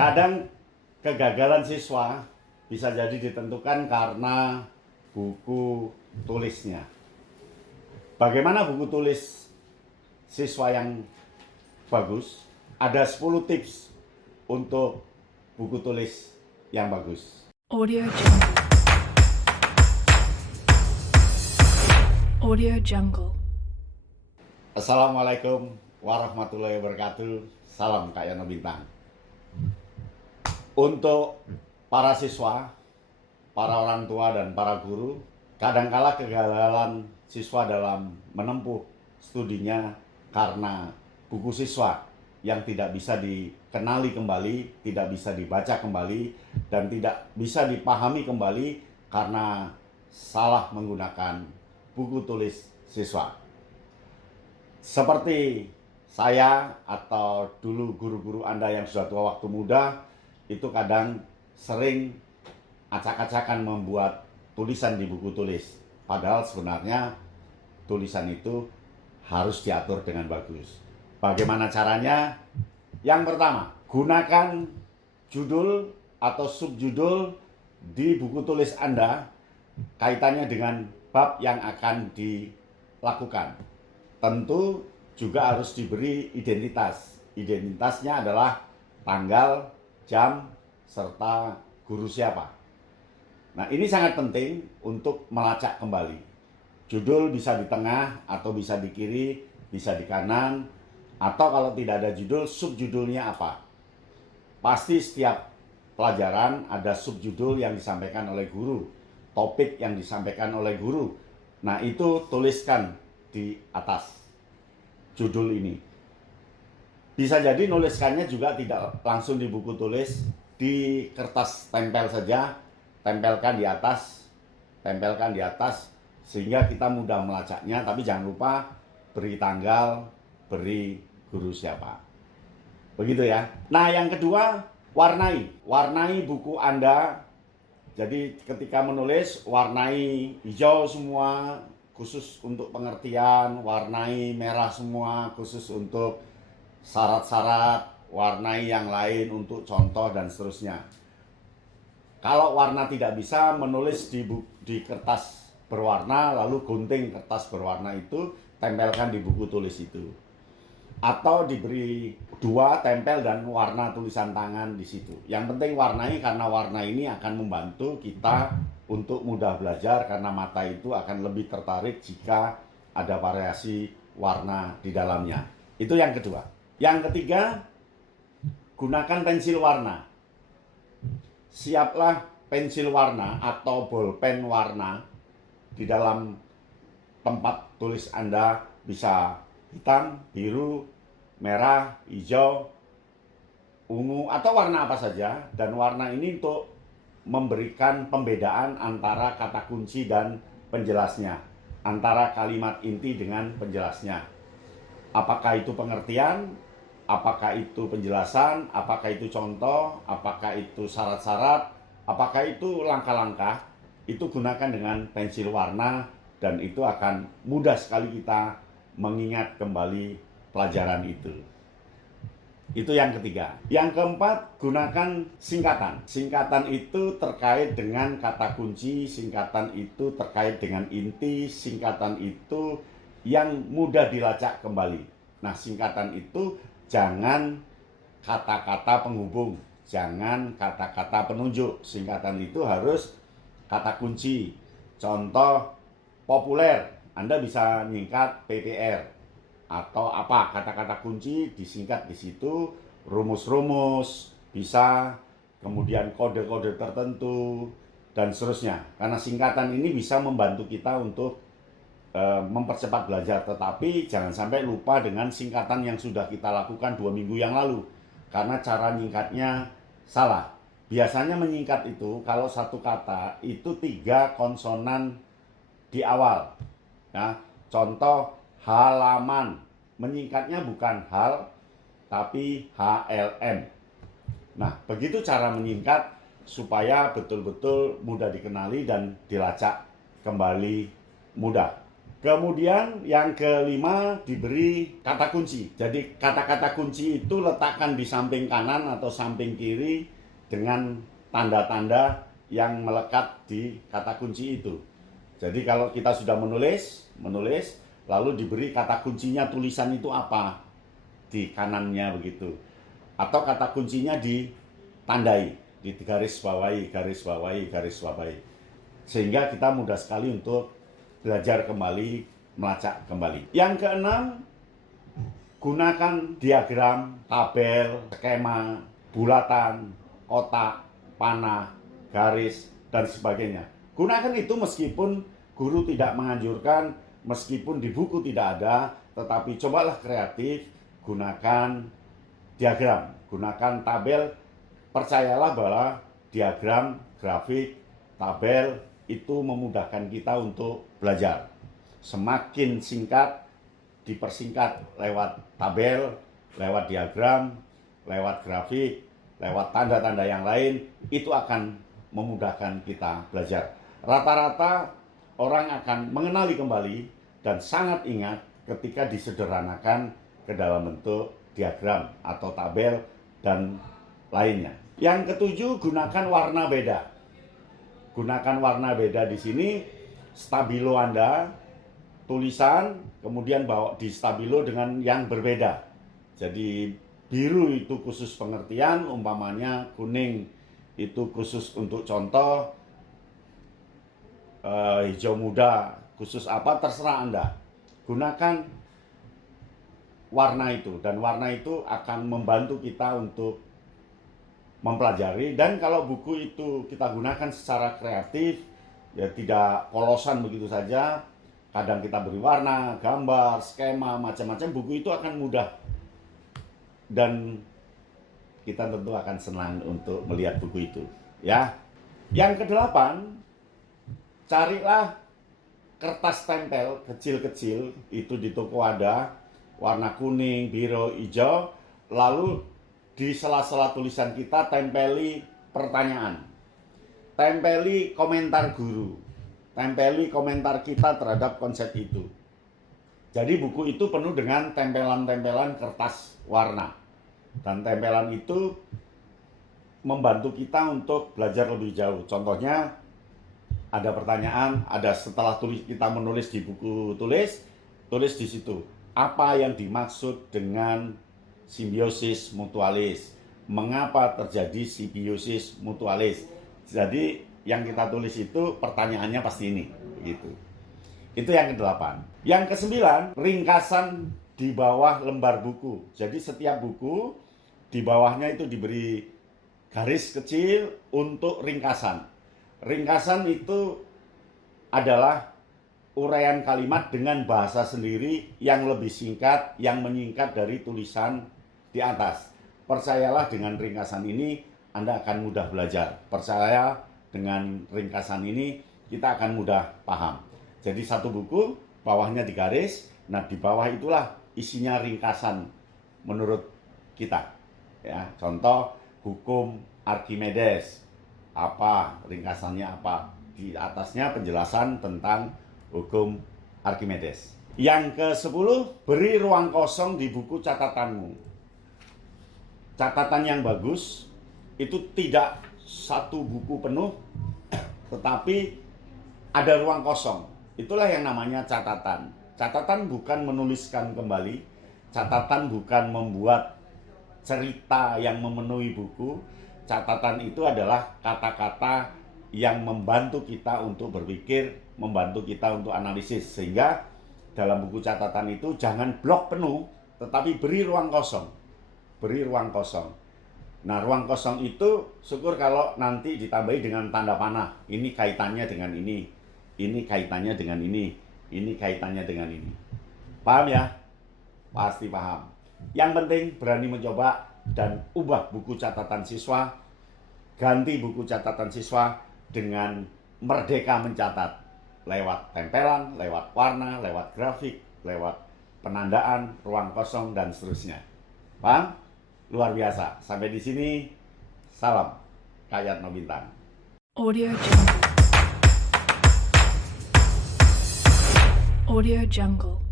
Kadang kegagalan siswa bisa jadi ditentukan karena buku tulisnya. Bagaimana buku tulis siswa yang bagus? Ada 10 tips untuk buku tulis yang bagus. Audio Jungle. Audio Jungle. Assalamualaikum warahmatullahi wabarakatuh. Salam Kak Yono Bintang. Untuk para siswa, para orang tua dan para guru, kadangkala kegagalan siswa dalam menempuh studinya karena buku siswa yang tidak bisa dikenali kembali, tidak bisa dibaca kembali, dan tidak bisa dipahami kembali karena salah menggunakan buku tulis siswa. Seperti saya atau dulu guru-guru Anda yang sudah tua waktu muda, itu kadang sering acak-acakan membuat tulisan di buku tulis. Padahal sebenarnya tulisan itu harus diatur dengan bagus. Bagaimana caranya? Yang pertama, gunakan judul atau subjudul di buku tulis Anda kaitannya dengan bab yang akan dilakukan. Tentu juga harus diberi identitas. Identitasnya adalah tanggal, jam, serta guru siapa. Nah, ini sangat penting untuk melacak kembali. Judul bisa di tengah atau bisa di kiri, bisa di kanan, atau kalau tidak ada judul, subjudulnya apa. Pasti setiap pelajaran ada subjudul yang disampaikan oleh guru, topik yang disampaikan oleh guru. Nah, itu tuliskan di atas judul ini. Bisa jadi nuliskannya juga tidak langsung di buku tulis, di kertas tempel saja, tempelkan di atas, sehingga kita mudah melacaknya. Tapi jangan lupa beri tanggal, beri guru siapa. Begitu ya. Nah, yang kedua, warnai buku Anda. Jadi ketika menulis, warnai hijau semua, khusus untuk pengertian, warnai merah semua, khusus untuk syarat-syarat, warnai yang lain untuk contoh dan seterusnya. Kalau warna tidak bisa, menulis di kertas berwarna, lalu gunting kertas berwarna itu, tempelkan di buku tulis itu. Atau diberi dua, tempel dan warna tulisan tangan di situ. Yang penting warnai, karena warna ini akan membantu kita untuk mudah belajar, karena mata itu akan lebih tertarik jika ada variasi warna di dalamnya. Itu yang kedua. Yang ketiga, gunakan pensil warna. Siaplah pensil warna atau bolpen warna di dalam tempat tulis Anda, bisa hitam, biru, merah, hijau, ungu, atau warna apa saja. Dan warna ini untuk memberikan pembedaan antara kata kunci dan penjelasnya, antara kalimat inti dengan penjelasnya. Apakah itu pengertian, apakah itu penjelasan, apakah itu contoh, apakah itu syarat-syarat, apakah itu langkah-langkah. Itu gunakan dengan pensil warna, dan itu akan mudah sekali kita mengingat kembali pelajaran itu. Itu yang ketiga. Yang keempat, gunakan singkatan. Singkatan itu terkait dengan kata kunci, singkatan itu terkait dengan inti, singkatan itu yang mudah dilacak kembali. Nah, singkatan itu jangan kata-kata penghubung, jangan kata-kata penunjuk. Singkatan itu harus kata kunci. Contoh populer, Anda bisa nyingkat PPR. Atau apa, kata-kata kunci disingkat di situ, rumus-rumus bisa, kemudian kode-kode tertentu, dan seterusnya. Karena singkatan ini bisa membantu kita untuk mempercepat belajar. Tetapi jangan sampai lupa dengan singkatan yang sudah kita lakukan 2 minggu yang lalu, karena cara nyingkatnya salah. Biasanya menyingkat itu, kalau satu kata itu 3 konsonan di awal. Nah, contoh halaman, menyingkatnya bukan hal, tapi HLM. Nah, begitu cara menyingkat supaya betul-betul mudah dikenali dan dilacak kembali mudah. Kemudian yang kelima diberi kata kunci. Jadi kata-kata kunci itu letakkan di samping kanan atau samping kiri dengan tanda-tanda yang melekat di kata kunci itu. Jadi kalau kita sudah menulis lalu diberi kata kuncinya, tulisan itu apa di kanannya begitu. Atau kata kuncinya ditandai, di garis bawahi. Sehingga kita mudah sekali untuk belajar kembali, melacak kembali. Yang keenam, gunakan diagram, tabel, skema, bulatan, kotak, panah, garis, dan sebagainya. Gunakan itu meskipun guru tidak menganjurkan, meskipun di buku tidak ada, tetapi cobalah kreatif, gunakan diagram, gunakan tabel. Percayalah bahwa diagram, grafik, tabel itu memudahkan kita untuk belajar. Semakin singkat, dipersingkat lewat tabel, lewat diagram, lewat grafik, lewat tanda-tanda yang lain, itu akan memudahkan kita belajar. Rata-rata orang akan mengenali kembali dan sangat ingat ketika disederhanakan ke dalam bentuk diagram atau tabel dan lainnya. Yang ketujuh, gunakan warna beda. Gunakan warna beda di sini, stabilo Anda, tulisan, kemudian bawa di stabilo dengan yang berbeda. Jadi biru itu khusus pengertian, umpamanya kuning itu khusus untuk contoh, hijau muda khusus apa, terserah Anda. Gunakan warna itu, dan warna itu akan membantu kita untuk mempelajari. Dan kalau buku itu kita gunakan secara kreatif, ya tidak polosan begitu saja, kadang kita beri warna, gambar, skema, macam-macam, buku itu akan mudah dan kita tentu akan senang untuk melihat buku itu, ya. Yang kedelapan, carilah kertas tempel kecil-kecil, itu di toko ada, warna kuning, biru, hijau, lalu di sela-sela tulisan kita tempeli pertanyaan, tempeli komentar guru, tempeli komentar kita terhadap konsep itu. Jadi buku itu penuh dengan tempelan-tempelan kertas warna, dan tempelan itu membantu kita untuk belajar lebih jauh. Contohnya ada pertanyaan, ada setelah kita menulis di buku tulis di situ apa yang dimaksud dengan simbiosis mutualis, mengapa terjadi simbiosis mutualis. Jadi yang kita tulis itu pertanyaannya pasti ini, gitu. Itu yang kedelapan. Yang kesembilan, ringkasan di bawah lembar buku. Jadi setiap buku di bawahnya itu diberi garis kecil untuk ringkasan. Ringkasan itu adalah uraian kalimat dengan bahasa sendiri yang lebih singkat, yang menyingkat dari tulisan di atas. Percayalah dengan ringkasan ini Anda akan mudah belajar. Percaya dengan ringkasan ini kita akan mudah paham. Jadi satu buku bawahnya digaris, nah di bawah itulah isinya ringkasan menurut kita. Ya, contoh hukum Archimedes, apa ringkasannya apa? Di atasnya penjelasan tentang hukum Archimedes. Yang ke-10, beri ruang kosong di buku catatanmu. Catatan yang bagus itu tidak satu buku penuh, tetapi ada ruang kosong. Itulah yang namanya catatan. Catatan bukan menuliskan kembali, catatan bukan membuat cerita yang memenuhi buku. Catatan itu adalah kata-kata yang membantu kita untuk berpikir, membantu kita untuk analisis. Sehingga dalam buku catatan itu jangan blok penuh, tetapi beri ruang kosong. Beri ruang kosong. Nah, ruang kosong itu syukur kalau nanti ditambahi dengan tanda panah. Ini kaitannya dengan ini kaitannya dengan ini kaitannya dengan ini. Paham ya? Pasti paham. Yang penting berani mencoba dan ubah buku catatan siswa, ganti buku catatan siswa dengan merdeka mencatat lewat tempelan, lewat warna, lewat grafik, lewat penandaan, ruang kosong, dan seterusnya. Paham? Luar biasa. Sampai di sini, salam Kak Yatno Bintang. Audio Jungle. Audio Jungle.